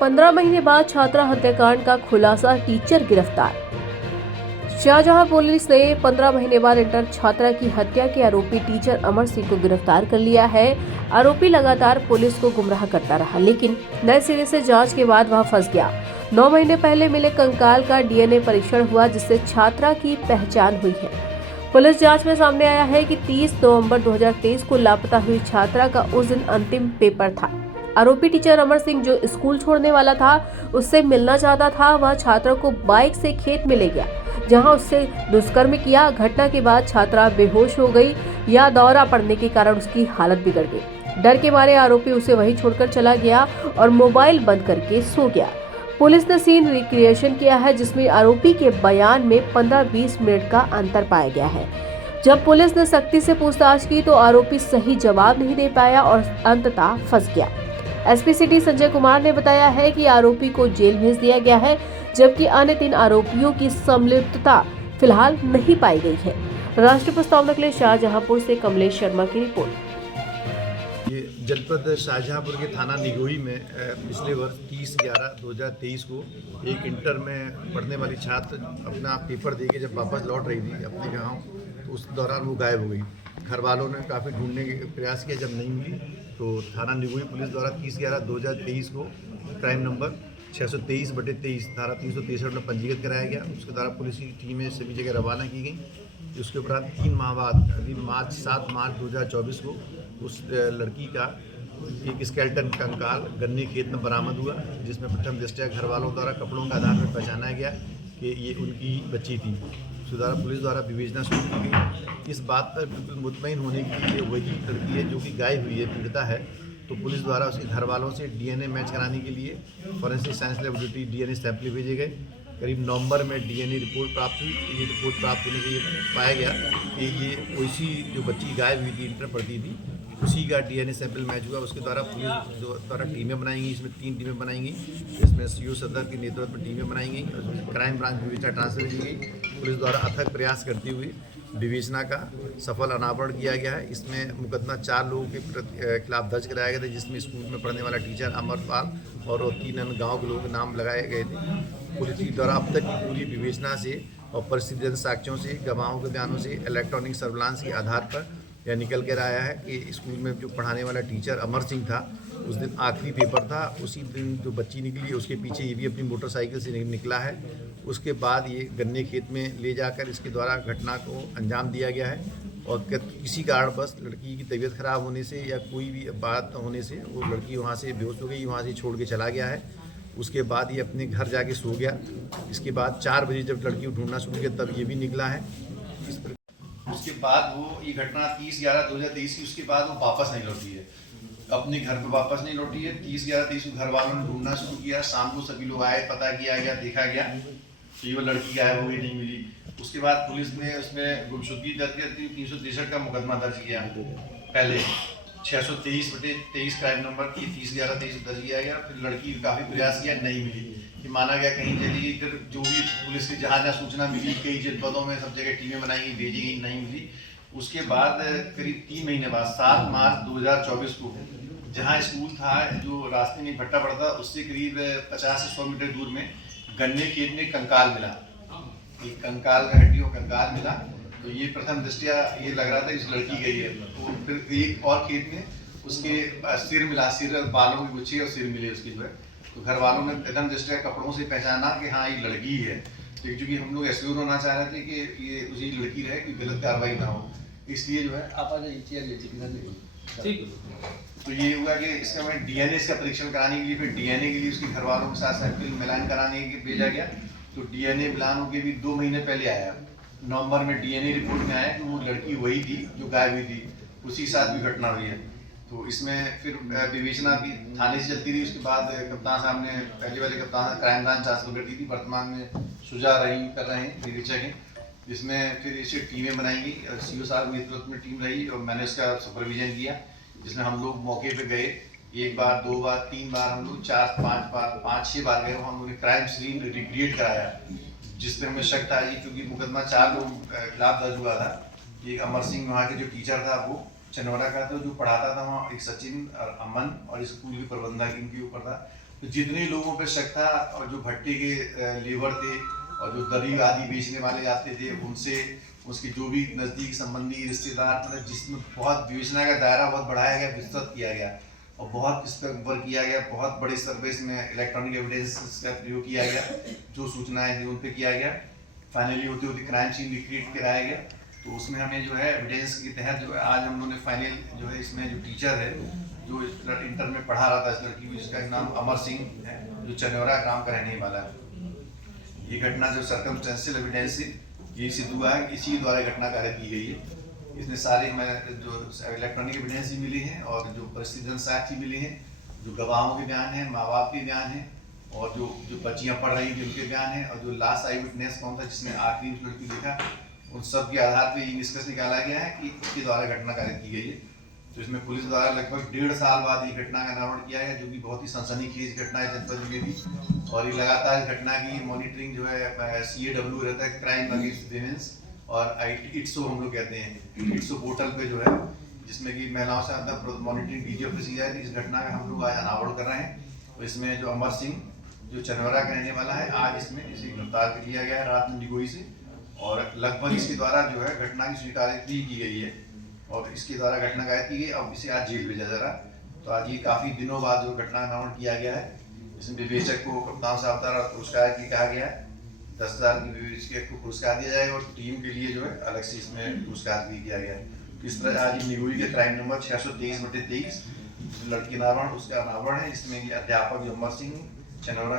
15 महीने बाद छात्रा हत्याकांड का खुलासा, टीचर गिरफ्तार। शाहजहां पुलिस ने 15 महीने बाद इंटर छात्रा की हत्या के आरोपी टीचर अमर सिंह को गिरफ्तार कर लिया है। आरोपी लगातार पुलिस को गुमराह करता रहा, लेकिन नए सिरे से जांच के बाद वह फंस गया। 9 महीने पहले मिले कंकाल का डीएनए परीक्षण हुआ, जिससे छात्रा की पहचान हुई है। पुलिस जांच में सामने आया है कि 30 नवंबर 2023 को लापता हुई छात्रा का उस दिन अंतिम पेपर था। आरोपी टीचर अमर सिंह, जो स्कूल छोड़ने वाला था, उससे मिलना चाहता था। वह छात्रा को बाइक से खेत में ले गया, जहां उससे दुष्कर्म किया। घटना के बाद छात्रा बेहोश हो गई या दौरा पड़ने के कारण उसकी हालत बिगड़ गई। डर के मारे आरोपी उसे वहीं छोड़कर चला गया और मोबाइल बंद करके सो गया। पुलिस ने सीन रिक्रिएशन किया है, जिसमें आरोपी के बयान में 15-20 मिनट का अंतर पाया गया है। जब पुलिस ने सख्ती से पूछताछ की तो आरोपी सही जवाब नहीं दे पाया और अंततः फंस गया। एसपी सिटी संजय कुमार ने बताया है कि आरोपी को जेल भेज दिया गया है, जबकि अन्य 3 आरोपियों की संलिप्तता फिलहाल नहीं पाई गई है। राष्ट्रीय प्रस्तावना के लिए शाहजहांपुर से कमलेश शर्मा की रिपोर्ट। ये जनपद शाहजहांपुर के थाना निगोही में पिछले वर्ष 30/11/2023 को एक इंटर में पढ़ने वाली छात्र अपना पेपर देके जब वापस लौट रही थी अपने गांव, तो उस दौरान वो गायब हो गई। घर वालों ने काफ़ी ढूंढने के प्रयास किया, जब नहीं मिली तो थाना निगोही पुलिस द्वारा 30/11/2023 को क्राइम नंबर 623/23 धारा 363 में पंजीकृत कराया गया। उसके द्वारा पुलिस की टीमें सभी जगह रवाना की गई। उसके उपरांत 3 माह बाद अभी 7 मार्च 2024 को उस लड़की का एक स्केलेटन कंकाल गन्ने खेत में बरामद हुआ, जिसमें प्रथम दृष्टया घर वालों द्वारा कपड़ों के आधार पर पहचाना गया कि ये उनकी बच्ची थी। उसके द्वारा पुलिस द्वारा विवेचना शुरू की गई। इस बात पर बिल्कुल मुतमईन होने के लिए वही लड़की है जो कि गायब हुई है, पीड़िता है, तो पुलिस द्वारा उसके घर वालों से डीएनए मैच कराने के लिए forensic science laboratory DNA sample भेजे गए। करीब नवंबर में डीएनए रिपोर्ट प्राप्त हुई। ये रिपोर्ट प्राप्त होने से ये पाया गया कि ये उसी जो बच्ची गायब हुई थी, इंटर पढ़ती थी, उसी का डीएनए सैंपल मैच हुआ। उसके द्वारा पुलिस द्वारा टीमें बनाई गई। इसमें 3 टीमें बनाई गई, इसमें सीओ सदर के नेतृत्व में टीमें बनाई गई और क्राइम ब्रांच विवेचना ट्रांसफर की गई। पुलिस द्वारा अथक प्रयास करते हुए विवेचना का सफल अनावरण किया गया है। इसमें मुकदमा 4 लोगों के खिलाफ दर्ज कराया गया था, जिसमें स्कूल में पढ़ने वाला टीचर अमरपाल और 3 अन्य गाँव के लोगों के नाम लगाए गए थे। पुलिस की द्वारा अब तक की पूरी विवेचना से और परिस्थितिजन्य साक्ष्यों से, गवाहों के बयानों से, इलेक्ट्रॉनिक सर्विलांस के आधार पर यह निकल कर आया है कि स्कूल में जो पढ़ाने वाला टीचर अमर सिंह था, उस दिन आखिरी पेपर था। उसी दिन जो बच्ची निकली, उसके पीछे ये भी अपनी मोटरसाइकिल से निकला है। उसके बाद ये गन्ने खेत में ले जाकर इसके द्वारा घटना को अंजाम दिया गया है और किसी कारणवश लड़की की तबीयत खराब होने से या कोई भी बात होने से वो लड़की वहाँ से बेहोश हो गई, वहाँ से छोड़ के चला गया है। उसके बाद ये अपने घर जाके सो गया। इसके बाद 4 बजे जब लड़की को ढूंढना शुरू किया, तब ये भी निकला है। उसके बाद वो ये घटना 30/11/2023 की, उसके बाद वो वापस नहीं लौटी है, अपने घर पे वापस नहीं लौटी है। 30/11/23 को घर वालों ने ढूंढना शुरू किया। शाम को सभी लोग आए, पता किया गया, देखा गया तो ये वो लड़की गायब हो गई, नहीं मिली। उसके बाद पुलिस ने उसमें गुमशुदगी दर्ज करती 363 का मुकदमा दर्ज किया। पहले 623/23 क्राइम नंबर 30/11/23 दर्ज किया गया। फिर लड़की काफ़ी प्रयास किया, नहीं मिली। कि माना गया कहीं चली गई। फिर जो भी पुलिस की जहाँ जहाँ सूचना मिली, कई जनपदों में सब जगह टीमें बनाई गई, भेजी गई, नहीं मिली। उसके बाद करीब 3 महीने बाद 7 मार्च 2024 को जहाँ स्कूल था, जो रास्ते में भट्टा पड़ता, उससे करीब 50 से 100 मीटर दूर में गन्ने खेत में कंकाल मिला। एक कंकाल का हड्डियों कंकाल मिला, तो ये प्रथम दृष्टया ये लग रहा था इस लड़की गई है। तो फिर एक और खेत में उसके सिर मिला, सिर, बालों की गुच्छे और सिर मिले उसकी जो है। तो घर वालों ने प्रथम दृष्टया कपड़ों से पहचाना कि हाँ ये लड़की है। तो चूँकि हम लोग एश्योर होना चाह रहे थे कि ये उसी लड़की रहे, कि गलत कार्रवाई ना हो, इसलिए जो है आप आ जाइए, ठीक। तो ये हुआ कि इसका मैं डीएनए का परीक्षण कराने के लिए, फिर डीएनए के लिए उसके घर वालों के साथ सैंपल मिलान कराने के भेजा गया। तो डीएनए मिलान होकर भी 2 महीने पहले आया। नवंबर में डीएनए रिपोर्ट में आया कि वो लड़की वही थी जो गायब हुई थी, उसी साथ भी घटना हुई है। तो इसमें फिर विवेचना भी थाने से चलती रही। उसके बाद कप्तान साहब ने, पहले वाले कप्तान क्राइम ब्रांच ट्रांसफर कर दी थी, वर्तमान में सुजा कर रहे हैं निरीक्षक हैं। जिसमें फिर इसे टीमें बनाई गई, सीओ साहब के नेतृत्व में टीम रही और मैंने इसका सुपरविजन किया, जिसमें हम लोग मौके पे गए। 1 बार, 2 बार, 3 बार, हम लोग 4, 5 बार, 5-6 बार गए। हम लोगों ने क्राइम सीन रिक्रिएट कराया, जिसमें हमें शक था जी, क्योंकि मुकदमा 4 लोग खिलाफ दर्ज हुआ था। एक अमर सिंह वहाँ के जो टीचर था वो चनौरा का था, जो पढ़ाता था वहाँ, एक सचिन और अमन और स्कूल के प्रबंधक इनके ऊपर था। तो जितने लोगों पे शक था और जो भट्टे के लेबर थे और जो दरी आदि बेचने वाले आते थे उनसे उसके जो भी नज़दीक संबंधी रिश्तेदार मतलब जिसमें बहुत विवेचना का दायरा बहुत बढ़ाया गया, विस्तृत किया गया और बहुत इस पर ऊपर किया गया। बहुत बड़े स्तर पर इसमें इलेक्ट्रॉनिक एविडेंस का प्रयोग किया गया, जो सूचनाएं थी उन पर किया गया। फाइनली होते होते क्राइम सीन रिक्रिएट कराया गया। तो उसमें हमें जो है एविडेंस के तहत जो है आज हम लोगों ने फाइनल जो है इसमें जो टीचर है जो इंटर में पढ़ा रहा था इस लड़की को, जिसका नाम अमर सिंह है, जो चनौरा ग्राम का रहने वाला है। ये घटना जो सर्कमस्टेंशियल एविडेंस है ये सिद्ध हुआ है, इसी द्वारा घटना कार्य की गई है। इसमें सारे में जो इलेक्ट्रॉनिक एविडेंस भी मिली हैं और जो परिस्थितिजन साक्ष्य मिले हैं, जो गवाहों के बयान हैं, माँ बाप के बयान हैं और जो बच्चियाँ पढ़ रही थी उनके बयान हैं और जो लास्ट आई विटनेस कौन था जिसने आखिरी उस लड़की देखा, उन सब के आधार पर ये निष्कर्ष निकाला गया है कि उसके द्वारा घटना कार्य की गई है। तो इसमें पुलिस द्वारा लगभग 1.5 साल बाद ये घटना का अनावरण किया गया, जो कि बहुत ही सनसनीखेज घटना है जनपद में भी। और ये लगातार घटना की मॉनिटरिंग जो है CAW रहता है, क्राइम अगेंस्ट विमेंस, और ITSO हम लोग कहते हैं, ITSO पोर्टल पे जो है जिसमें कि महिलाओं से अंदर मॉनिटरिंग वीडियो पे की जाए। इस घटना का हम लोग आज अनावरण कर रहे हैं। तो इसमें जो अमर सिंह जो चनौरा का रहने वाला है, आज इसमें इसे गिरफ्तार कर लिया गया है रात में निगोई से, और लगभग इसके द्वारा जो है घटना की स्वीकारोक्ति की गई है और इसके द्वारा घटना गायब की गई। अब इसे आज जेल भेजा जा रहा। तो आज ये काफ़ी दिनों बाद जो घटना अनावरण किया गया है, इसमें विवेचक को कप्तान साहब द्वारा पुरस्कार की कहा गया है। 10,000 की विवेचक को पुरस्कार दिया जाएगा और टीम के लिए जो है अलग से इसमें पुरस्कार भी किया गया है। इस तरह आज निगोई के क्राइम नंबर 623/23 लड़की अनावरण उसका अनावरण है, जिसमें अध्यापक अमर सिंह चनौरा